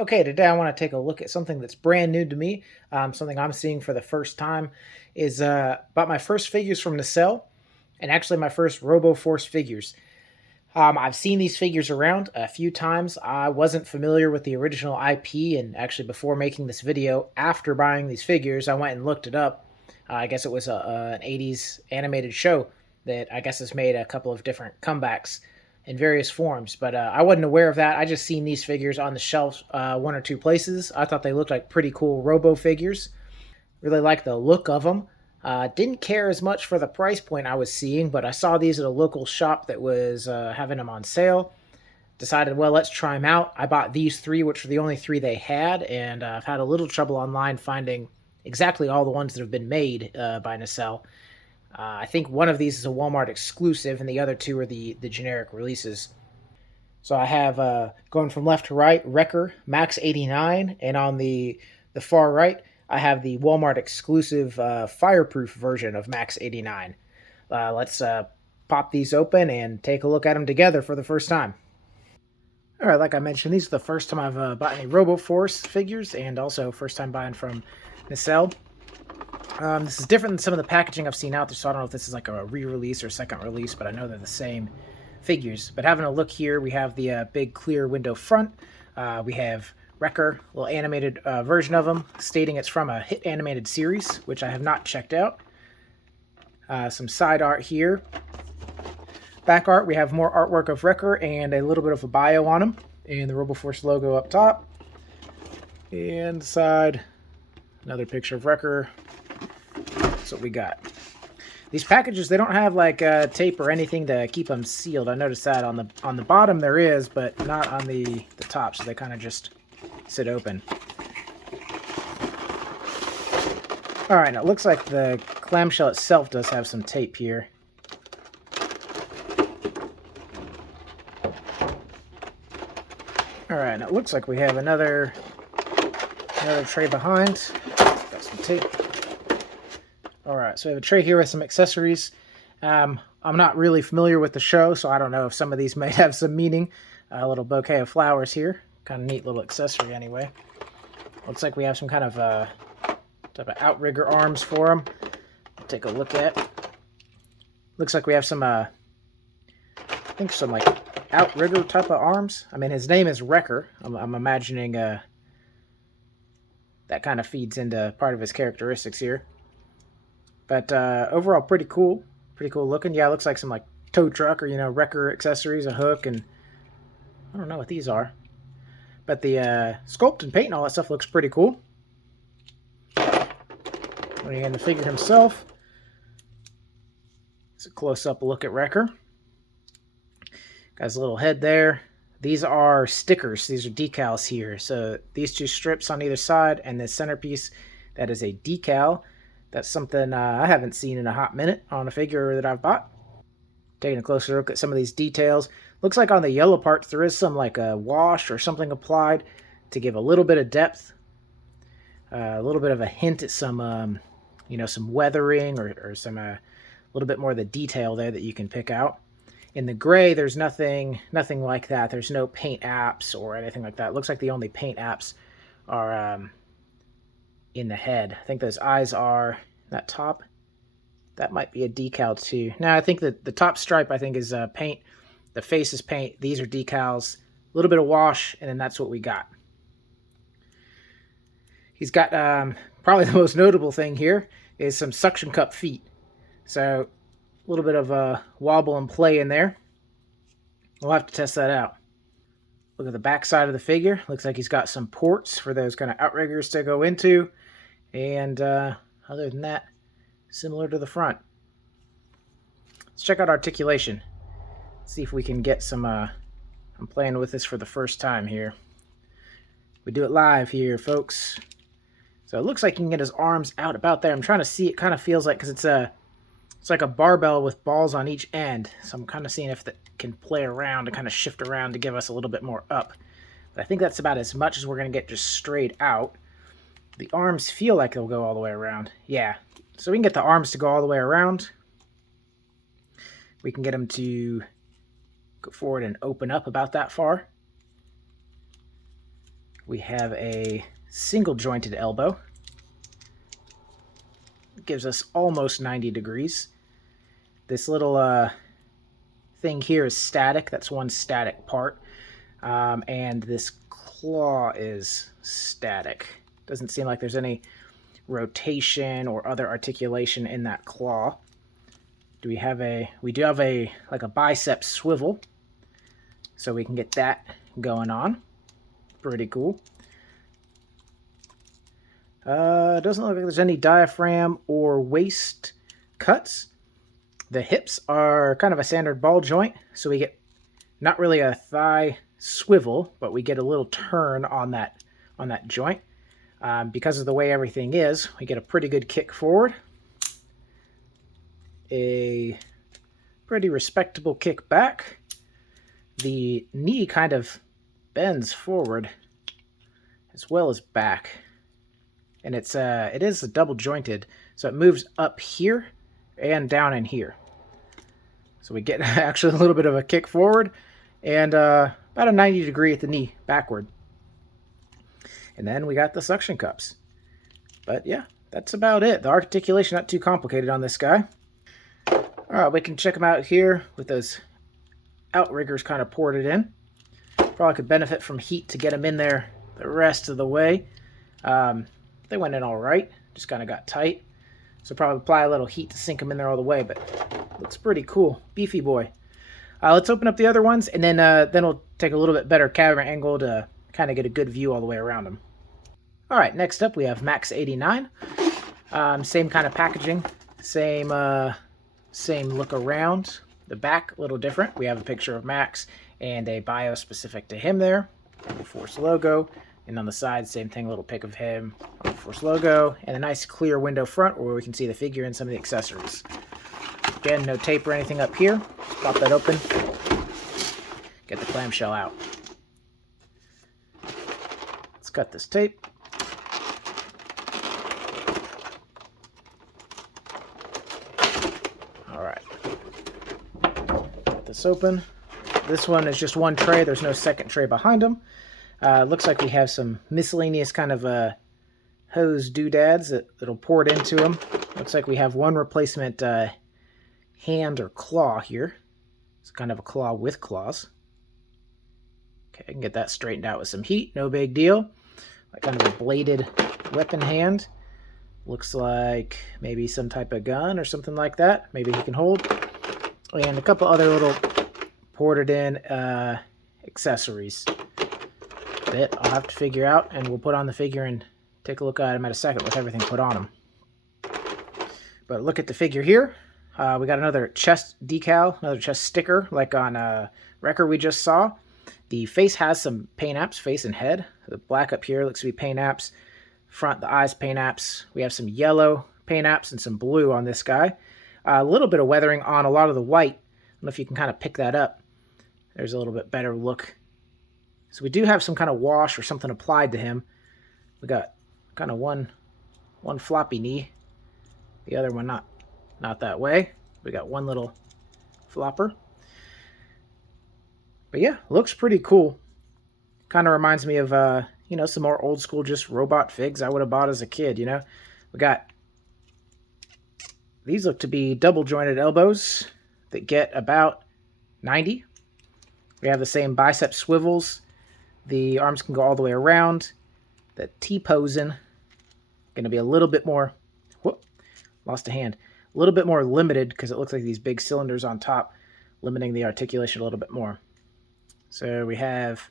Okay, today I want to take a look at something that's brand new to me, something I'm seeing for the first time. Is Bought my first figures from Nacelle, and actually my first Robo Force figures. I've seen these figures around a few times. I wasn't familiar with the original IP, and actually before making this video, after buying these figures, I went and looked it up. I guess it was an '80s animated show that I guess has made a couple of different comebacks in various forms. But I wasn't aware of that. I just seen these figures on the shelf one or two places. I thought they looked like pretty cool Robo figures. Really like the look of them. Didn't care as much for the price point I was seeing, but I saw these at a local shop that was having them on sale. Decided, well, let's try them out. I bought these three, which were the only three they had, and I've had a little trouble online finding exactly all the ones that have been made by Nacelle. I think one of these is a Walmart exclusive, and the other two are the generic releases. So I have, going from left to right, Wrecker Max 89, and on the far right, I have the Walmart exclusive Fireproof version of Max 89. Let's pop these open and take a look at them together for the first time. All right, like I mentioned, these are the first time I've bought any Robo Force figures, and also first time buying from Nacelle. This is different than some of the packaging I've seen out there, so I don't know if this is like a re-release or second release, but I know they're the same figures. But having a look here, we have the big clear window front. We have Wrecker, a little animated version of him, stating it's from a hit animated series, which I have not checked out. Some side art here. Back art, we have more artwork of Wrecker and a little bit of a bio on him, and the RoboForce logo up top. And side, another picture of Wrecker. That's what we got. These packages, they don't have like tape or anything to keep them sealed. I noticed that on the bottom there is, but not on the top, so they kind of just sit open. All right, now it looks like the clamshell itself does have some tape here. All right, now it looks like we have another tray behind. Got some tape. All right, so we have a tray here with some accessories. I'm not really familiar with the show, so I don't know if some of these might have some meaning. A little bouquet of flowers here. Kind of neat little accessory anyway. Looks like we have some kind of type of outrigger arms for them. Take a look at. Looks like we have some, I think some like outrigger type of arms. I mean, his name is Wrecker. I'm imagining that kind of feeds into part of his characteristics here. But overall, pretty cool. Pretty cool looking. Yeah, it looks like some like tow truck or, Wrecker accessories, a hook, and I don't know what these are. But the sculpt and paint and all that stuff looks pretty cool. And the figure himself. It's a close-up look at Wrecker. Got his little head there. These are stickers. These are decals here. So these two strips on either side and this centerpiece, that is a decal. That's something I haven't seen in a hot minute on a figure that I've bought. Taking a closer look at some of these details. Looks like on the yellow parts there is some like a wash or something applied to give a little bit of depth. A little bit of a hint at some, some weathering or some a little bit more of the detail there that you can pick out. In the gray, there's nothing like that. There's no paint apps or anything like that. It looks like the only paint apps are in the head. I think those eyes are that top. That might be a decal too. Now I think that the top stripe I think is paint. The face is paint. These are decals. A little bit of wash, and then that's what we got. He's got probably the most notable thing here is some suction cup feet. So a little bit of a wobble and play in there. We'll have to test that out. Look at the back side of the figure. Looks like he's got some ports for those kind of outriggers to go into. And other than that, similar to the front. Let's check out articulation. See if we can get some, I'm playing with this for the first time here. We do it live here, folks. So it looks like you can get his arms out about there. I'm trying to see, it kind of feels like, because it's like a barbell with balls on each end. So I'm kind of seeing if that can play around and kind of shift around to give us a little bit more up. But I think that's about as much as we're going to get just straight out. The arms feel like they'll go all the way around. Yeah, so we can get the arms to go all the way around. We can get them to go forward and open up about that far. we have a single jointed elbow. It gives us almost 90 degrees. This little thing here is static. That's one static part. And this claw is static. Doesn't seem like there's any rotation or other articulation in that claw. We do have a like a bicep swivel, so we can get that going on. Pretty cool. Doesn't look like there's any diaphragm or waist cuts. The hips are kind of a standard ball joint, so we get not really a thigh swivel, but we get a little turn on that joint. Because of the way everything is, we get a pretty good kick forward, a pretty respectable kick back. The knee kind of bends forward as well as back, and it is a double jointed, so it moves up here and down in here. So we get actually a little bit of a kick forward and about a 90 degree at the knee backward. And then we got the suction cups. But yeah, that's about it. The articulation not too complicated on this guy. Alright, we can check them out here with those outriggers kind of ported in. Probably could benefit from heat to get them in there the rest of the way. They went in alright, just kind of got tight. So probably apply a little heat to sink them in there all the way, but looks pretty cool. Beefy boy. Let's open up the other ones, and then we'll take a little bit better camera angle to kind of get a good view all the way around them. Alright, next up we have Maxx 89. Same kind of packaging, same look around. The back, a little different. We have a picture of Max and a bio specific to him there. The Force logo. And on the side, same thing, a little pic of him on the Force logo. And a nice clear window front where we can see the figure and some of the accessories. Again, no tape or anything up here. Just pop that open. Get the clamshell out. Let's cut this tape. Alright. Get this open. This one is just one tray. There's no second tray behind them. Looks like we have some miscellaneous kind of hose doodads that'll pour it into them. Looks like we have one replacement hand or claw here. It's kind of a claw with claws. Okay, I can get that straightened out with some heat. No big deal. Like kind of a bladed weapon hand. Looks like maybe some type of gun or something like that. Maybe he can hold. And a couple other little ported in accessories that I'll have to figure out, and we'll put on the figure and take a look at him at a second with everything put on him. But look at the figure here. We got another chest decal, another chest sticker like on Wrecker we just saw. The face has some paint apps, face and head. The black up here looks to be paint apps. Front, the eyes paint apps. We have some yellow paint apps and some blue on this guy. A little bit of weathering on a lot of the white. I don't know if you can kind of pick that up. There's a little bit better look. So we do have some kind of wash or something applied to him. We got kind of one floppy knee. The other one not that way. We got one little flopper. But yeah, looks pretty cool. Kind of reminds me of, some more old school just robot figs I would have bought as a kid, We got, these look to be double jointed elbows that get about 90. We have the same bicep swivels. The arms can go all the way around. The T-posing, going to be a little bit more, lost a hand, a little bit more limited because it looks like these big cylinders on top, limiting the articulation a little bit more. So we have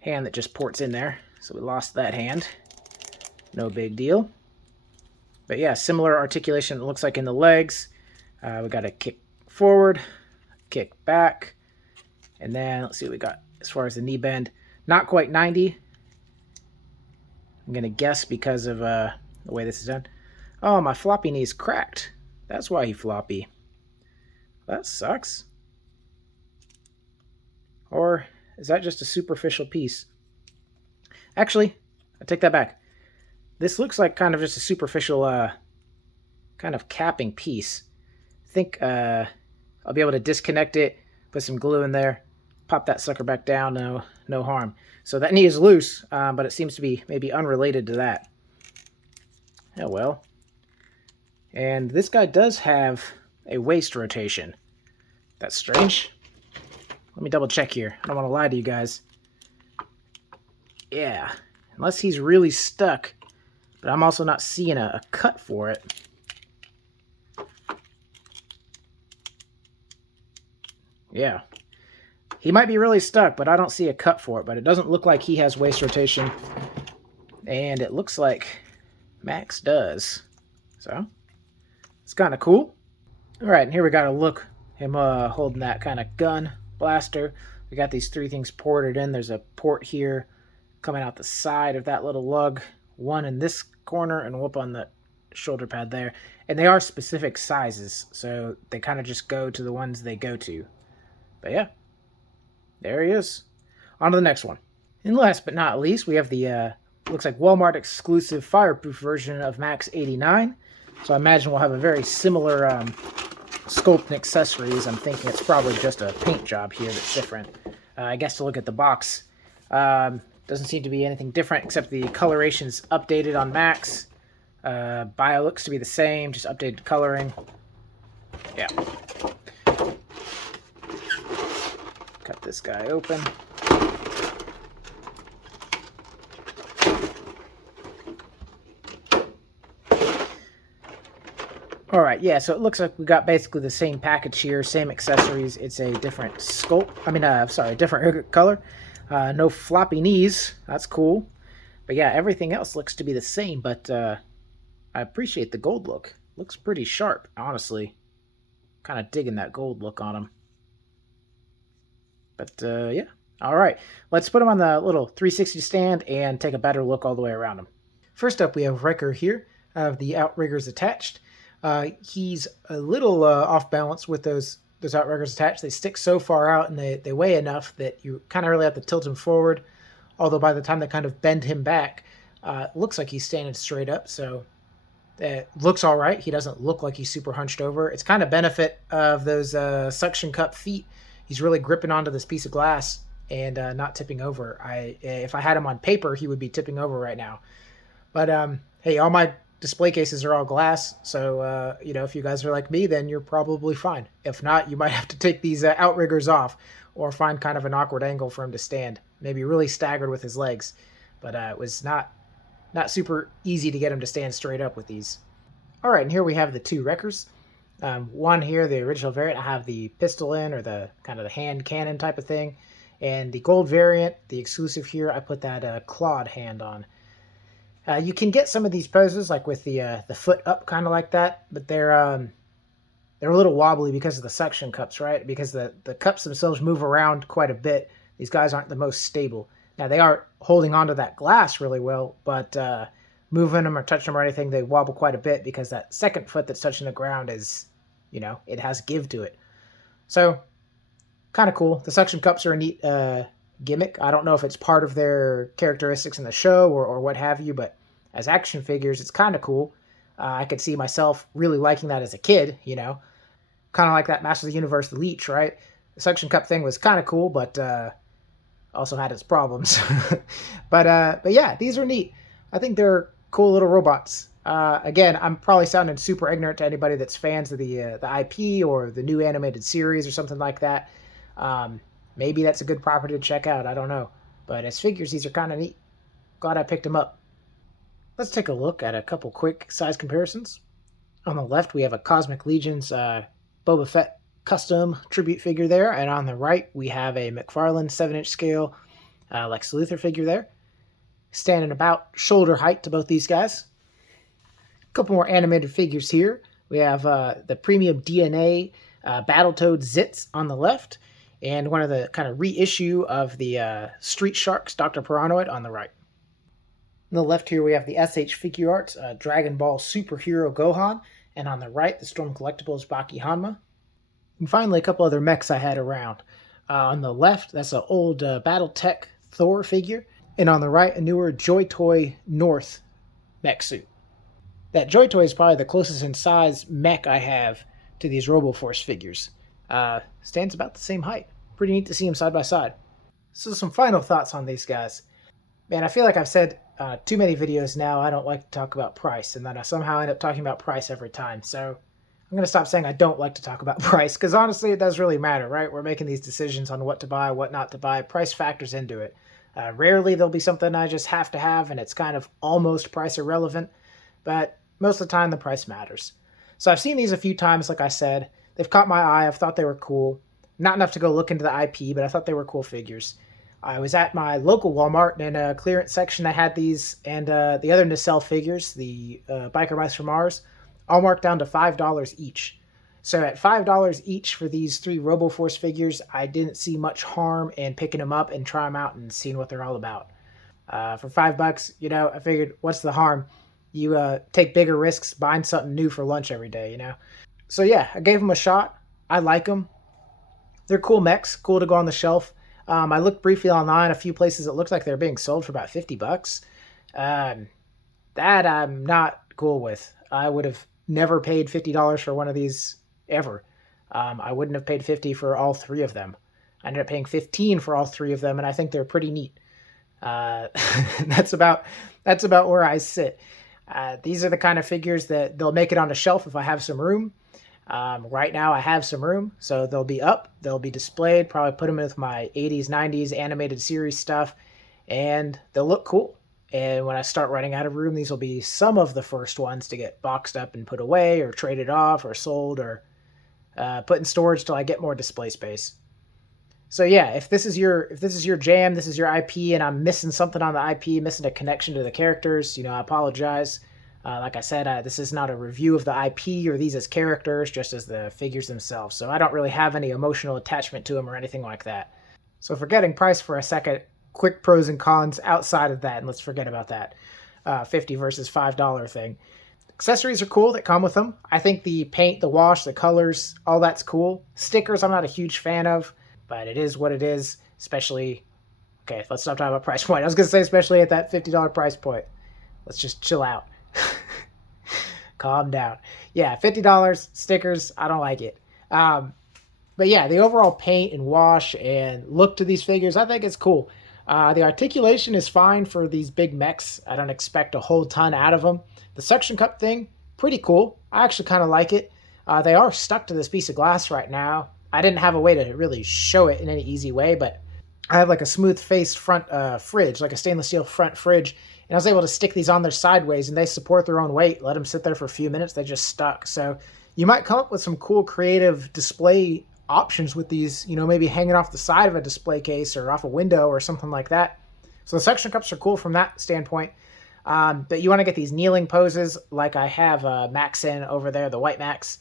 hand that just ports in there. So we lost that hand. No big deal. But yeah, similar articulation it looks like in the legs. We got a kick forward, kick back, and then let's see what we got as far as the knee bend. Not quite 90. I'm going to guess because of the way this is done. Oh, my floppy knee's cracked. That's why he floppy. That sucks. Or is that just a superficial piece? Actually, I take that back. This looks like kind of just a superficial kind of capping piece. I think I'll be able to disconnect it, put some glue in there, pop that sucker back down. No, no harm. So that knee is loose, but it seems to be maybe unrelated to that. Oh well. And this guy does have a waist rotation. That's strange. Let me double check here. I don't want to lie to you guys. Yeah, unless he's really stuck. But I'm also not seeing a cut for it. Yeah. He might be really stuck, but I don't see a cut for it. But it doesn't look like he has waist rotation. And it looks like Maxx does. So, it's kind of cool. Alright, and here we got a look. Him holding that kind of gun blaster. We got these three things ported in. There's a port here coming out the side of that little lug. One in this corner and whoop on the shoulder pad there. And they are specific sizes, so they kind of just go to the ones they go to. But yeah, there he is. On to the next one. And last but not least, we have the, looks like Walmart exclusive fireproof version of Maxx 89. So I imagine we'll have a very similar sculpt and accessories. I'm thinking it's probably just a paint job here that's different. I guess to look at the box, doesn't seem to be anything different except the coloration's updated on Maxx. Bio looks to be the same, just updated coloring. Yeah. Cut this guy open. Alright, yeah, so it looks like we got basically the same package here, same accessories. It's a different sculpt. A different color. No floppy knees. That's cool. But yeah, everything else looks to be the same, but I appreciate the gold look. Looks pretty sharp, honestly. Kind of digging that gold look on him. But yeah. Alright, let's put him on the little 360 stand and take a better look all the way around him. First up, we have Wrecker here. I have the outriggers attached. He's a little off balance with those outriggers attached. They stick so far out and they weigh enough that you kind of really have to tilt him forward. Although by the time they kind of bend him back, it looks like he's standing straight up. So it looks all right. He doesn't look like he's super hunched over. It's kind of benefit of those suction cup feet. He's really gripping onto this piece of glass and not tipping over. If I had him on paper, he would be tipping over right now. But hey, all my display cases are all glass, so if you guys are like me, then you're probably fine. If not, you might have to take these outriggers off or find kind of an awkward angle for him to stand. Maybe really staggered with his legs. But it was not super easy to get him to stand straight up with these. All right, and here we have the two Wreckers. One here, the original variant, I have the pistol in, or the kind of the hand cannon type of thing. And the gold variant, the exclusive here, I put that clawed hand on. You can get some of these poses like with the foot up, kind of like that, but they're a little wobbly because of the suction cups, right? Because the cups themselves move around quite a bit. These guys aren't the most stable. Now they are holding onto that glass really well, but moving them or touching them or anything, they wobble quite a bit because that second foot that's touching the ground is, it has give to it. So kind of cool. The suction cups are a neat gimmick. I don't know if it's part of their characteristics in the show or what have you, but as action figures, it's kind of cool. I could see myself really liking that as a kid, kind of like that Masters of the Universe, the Leech, right? The suction cup thing was kind of cool, but also had its problems. But yeah, these are neat. I think they're cool little robots. Again, I'm probably sounding super ignorant to anybody that's fans of the IP or the new animated series or something like that. Maybe that's a good property to check out. I don't know. But as figures, these are kind of neat. Glad I picked them up. Let's take a look at a couple quick size comparisons. On the left, we have a Cosmic Legion's Boba Fett custom tribute figure there. And on the right, we have a McFarlane 7-inch scale Lex Luthor figure there. Standing about shoulder height to both these guys. A couple more animated figures here. We have the Premium DNA Battletoad Zitz on the left. And one of the kind of reissue of the Street Sharks Dr. Piranoid on the right. On the left here we have the SH Figure Arts Dragon Ball Superhero Gohan. And on the right, the Storm Collectibles Baki Hanma. And finally, a couple other mechs I had around. On the left, that's an old Battletech Thor figure. And on the right, a newer Joy Toy North mech suit. That Joy Toy is probably the closest in size mech I have to these Robo Force figures. Stands about the same height. Pretty neat to see them side by side. So some final thoughts on these guys. Man, I feel like I've said too many videos now. I don't like to talk about price, and then I somehow end up talking about price every time. So I'm going to stop saying I don't like to talk about price, because honestly, it does really matter, right? We're making these decisions on what to buy, what not to buy. Price factors into it. Rarely there'll be something I just have to have, and it's kind of almost price irrelevant, but most of the time the price matters. So I've seen these a few times, like I said. They've caught my eye. I've thought they were cool. Not enough to go look into the IP, but I thought they were cool figures. I was at my local Walmart, and in a clearance section, I had these and the other Nacelle figures, the Biker Mice from Mars, all marked down to $5 each. So at $5 each for these 3 Robo Force figures, I didn't see much harm in picking them up and trying them out and seeing what they're all about. For $5, I figured, what's the harm? You take bigger risks buying something new for lunch every day. So yeah, I gave them a shot. I like them. They're cool mechs, cool to go on the shelf. I looked briefly online, a few places it looked like they're being sold for about $50. That I'm not cool with. I would have never paid $50 for one of these ever. I wouldn't have paid $50 for all 3 of them. I ended up paying $15 for all 3 of them, and I think they're pretty neat. That's about where I sit. These are the kind of figures that they'll make it on a shelf if I have some room. Right now I have some room, so they'll be up, they'll be displayed, probably put them with my 80s, 90s animated series stuff, and they'll look cool. And when I start running out of room, these will be some of the first ones to get boxed up and put away, or traded off, or sold, or put in storage till I get more display space. So yeah, if this is your jam, this is your IP, and I'm missing something on the IP, missing a connection to the characters, I apologize. Like I said, this is not a review of the IP or these as characters, just as the figures themselves. So I don't really have any emotional attachment to them or anything like that. So forgetting price for a second, quick pros and cons outside of that, and let's forget about that $50 versus $5 thing. Accessories are cool that come with them. I think the paint, the wash, the colors, all that's cool. Stickers I'm not a huge fan of, but it is what it is, especially... Okay, let's stop talking about price point. I was going to say especially at that $50 price point. Let's just chill out. Calm down. Yeah, $50 stickers. I don't like it. But yeah, the overall paint and wash and look to these figures, I think it's cool. The articulation is fine for these big mechs. I don't expect a whole ton out of them. The suction cup thing, pretty cool. I actually kind of like it. They are stuck to this piece of glass right now. I didn't have a way to really show it in any easy way, but I have like a smooth-faced front fridge, like a stainless steel front fridge, and I was able to stick these on there sideways, and they support their own weight. Let them sit there for a few minutes. They just stuck. So you might come up with some cool creative display options with these, maybe hanging off the side of a display case or off a window or something like that. So the suction cups are cool from that standpoint. But you want to get these kneeling poses like I have Max in over there, the white Max.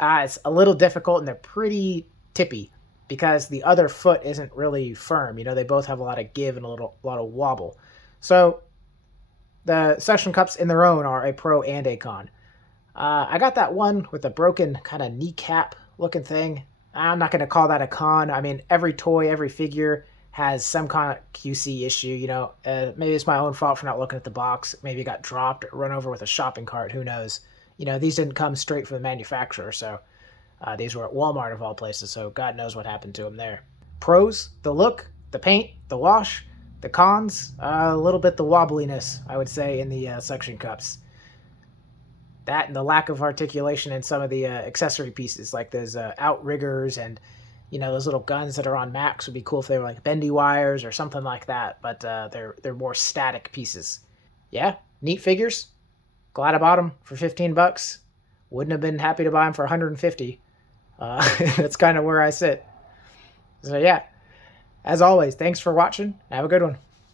It's a little difficult, and they're pretty tippy because the other foot isn't really firm. They both have a lot of give and a lot of wobble. So the suction cups in their own are a pro and a con. I got that one with a broken kind of kneecap looking thing. I'm not going to call that a con. I mean, every toy, every figure has some kind of QC issue. Maybe it's my own fault for not looking at the box. Maybe it got dropped or run over with a shopping cart. Who knows? These didn't come straight from the manufacturer, so these were at Walmart of all places, so God knows what happened to them there. Pros, the look, the paint, the wash. The cons, a little bit the wobbliness, I would say, in the suction cups. That and the lack of articulation in some of the accessory pieces, like those outriggers and, those little guns that are on Max would be cool if they were like bendy wires or something like that, but they're more static pieces. Yeah, neat figures. Glad I bought them for $15. Wouldn't have been happy to buy them for $150. That's kind of where I sit. So yeah. As always, thanks for watching. Have a good one.